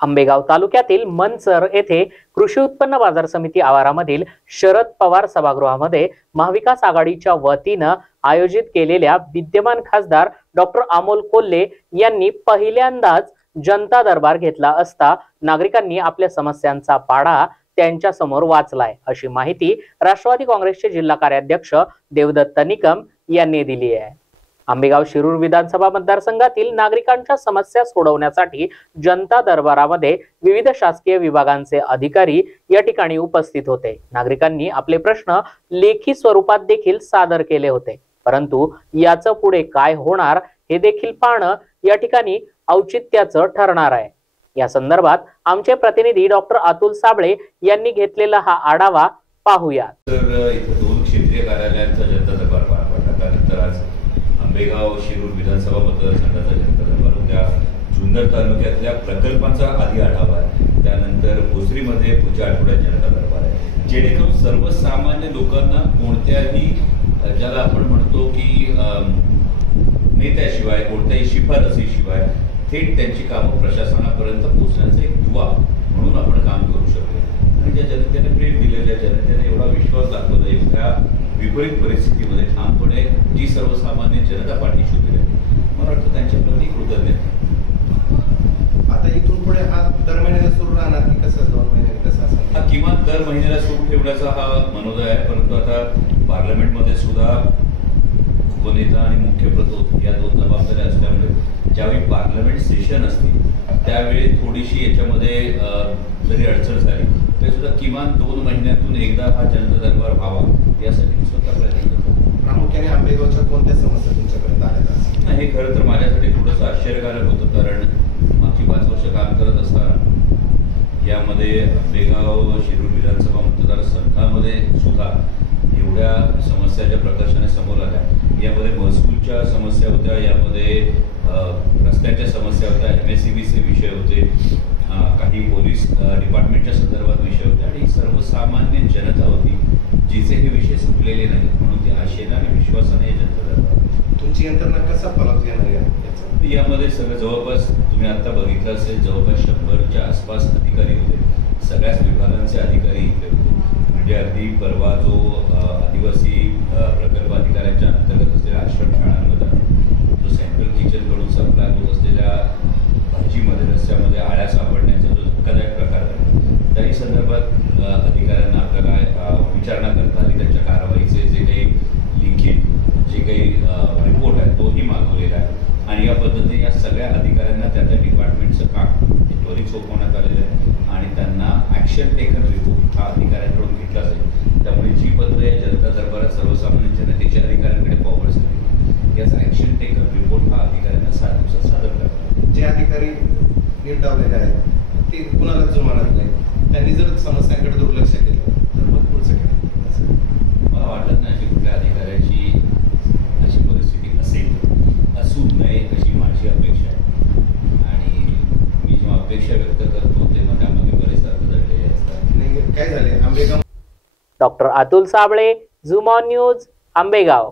आंबेगाव तालुक्यातील मनसर येथे कृषी उत्पन्न बाजार समिती आवारामधील शरद पवार सभागृहामध्ये महाविकास आघाडीच्या वतीने आयोजित केलेल्या विद्यमान खासदार डॉक्टर अमोल कोल्हे यांनी पहिल्यांदाच जनता दरबार घेतला असता नागरिकांनी आपल्या समस्यांचा पाढा त्यांच्या समोर वाचलाय, अशी माहिती राष्ट्रवादी काँग्रेसचे जिल्हा कार्याध्यक्ष देवदत्त निकम यांनी दिली आहे। आंबेगाव शिरूर विधानसभा मतदारसंघातील नागरिकांच्या समस्या सोडवण्यासाठी जनता दरबारामध्ये विविध शासकीय विभागांचे अधिकारी या ठिकाणी उपस्थित होते। नागरिकांनी आपले प्रश्न लेखी स्वरूपात देखील सादर केले होते, परंतु याचं पुढे काय होणार हे देखील पाहणं या ठिकाणी औचित्याचं ठरणार आहे। या संदर्भात आमचे प्रतिनिधी डॉक्टर अतुल साबळे यांनी घेतलेला हा आढावा पाहूया। तर इथे 2 क्षेत्रीय कार्यालयांचा जनता दरबार पार पडला। त्यानंतर आज आंबेगाव शिरूर विधानसभा मतदारसंघाचा जनता दरबार, त्या जुन्नर तालुक्यातल्या प्रकल्पांचा आधी आढावा आहे, त्यानंतर भोसरीमध्ये पुढच्या आठवड्यात जनता दरबार आहे, जेणेकरून सर्वसामान्य लोकांना कोणत्याही ज्याला आपण म्हणतो की नेत्याशिवाय कोणत्याही शिफारसीशिवाय थेट त्यांची कामं प्रशासनापर्यंत पोहोचण्याचा एक दुवा म्हणून आपण काम करू शकतो। आणि ज्या जनतेने प्रेम दिलेल्या जनतेने एवढा विश्वास दाखवला, एवढ्या विपरीत परिस्थितीमध्ये ठामपणे जी सर्वसामान्य जनता पाठीशी उभी आहे, मला वाटतं त्यांच्याप्रती कृतज्ञ। आता इथून पुढे हा दर महिन्याला सुरू राहणार की कसं 2 महिन्याला कसं असेल? हा किमान दर महिन्याला सुरू ठेवण्याचा हा मनोदय आहे, परंतु आता पार्लमेंटमध्ये सुद्धा उपनेता आणि मुख्य प्रतोद या 2 जबाबदाऱ्या असल्यामुळे ज्यावेळी पार्लमेंट सेशन असतील त्यावेळी थोडीशी याच्यामध्ये जरी अडचण झाली तरी सुद्धा किमान 2 महिन्यातून एकदा हा जनता दरबार व्हावा यासाठी मी स्वतः प्रयत्न करतो। प्रामुख्याने आंबेगावच्या कोणत्या समस्या तुमच्यापर्यंत आल्या? नाही, हे खरं तर माझ्यासाठी थोडंसं आश्चर्यकारक होतं, कारण मागची 5 वर्ष काम करत असताना यामध्ये आंबेगाव शिरूर विधानसभा मतदारसंघामध्ये सुद्धा एवढ्या समस्या ज्या प्रकर्षाने समोर आल्या, यामध्ये महसूलच्या समस्या होत्या, यामध्ये रस्त्यांच्या समस्या होत्या, MSCBचे विषय होते, काही पोलीस डिपार्टमेंटच्या संदर्भात विषय होते आणि सर्वसामान्य जनता होती जिचे हे विषय सुटलेले नाहीत, म्हणून ते आशेने आणि विश्वासाने जनता दरबार। तुमची यंत्रणा कसा फलक घेणार याचा? यामध्ये सगळं जवळपास तुम्ही आता बघितलं असेल, जवळपास 100च्या आसपास अधिकारी होते, सगळ्याच विभागांचे अधिकारी इथे होते। म्हणजे अगदी परवा जो आदिवासी प्रकल्प अधिकाऱ्यांच्या अंतर्गत असलेल्या आश्रमशाळांमध्ये जो सेंट्रल किचनकडून सप्लाय होत असलेल्या भाजीमध्ये रस्त्यामध्ये आळ्या सापडण्याचा जो धक्कादायक प्रकार आहे, त्याही संदर्भात अधिकाऱ्यांना आपल्याला विचारणा करता आली, त्यांच्या कारवाईचे जे काही लिखित जे काही रिपोर्ट आहे तोही मागवलेला आहे आणि या पद्धतीने या सगळ्या अधिकाऱ्यांना त्या डिपार्टमेंटचं काम त्वरित सोपवण्यात आलेलं आहे आणि त्यांना ॲक्शन टेकन रिपोर्ट हा अधिकाऱ्यांकडून घेतला जाईल। त्यामुळे जी पत्रे जनता दरबारात सर्वसामान्य जनतेच्या अधिकाऱ्यांकडे फॉरवर्ड झाली, याचा ॲक्शन टेकन रिपोर्ट हा अधिकाऱ्यांना 7 दिवसात सादर करतात। जे अधिकारी निर्डावलेले आहेत ते कुणाला जुमानत नाही, त्यांनी जर समस्यांकडे दुर्लक्ष केलं तर मग पुढचं काय? मला वाटत नाही की कुठल्या अधिकाऱ्याची अशी परिस्थिती असेल, असू नये अशी माझी अपेक्षा आहे आणि मी जेव्हा अपेक्षा व्यक्त करतो तेव्हा त्यामध्ये बरेच अर्थ दडलेले असतात। नाही, काय झाले Ambegaon? Doctor Atul Sable, zoom on news, Ambegaon.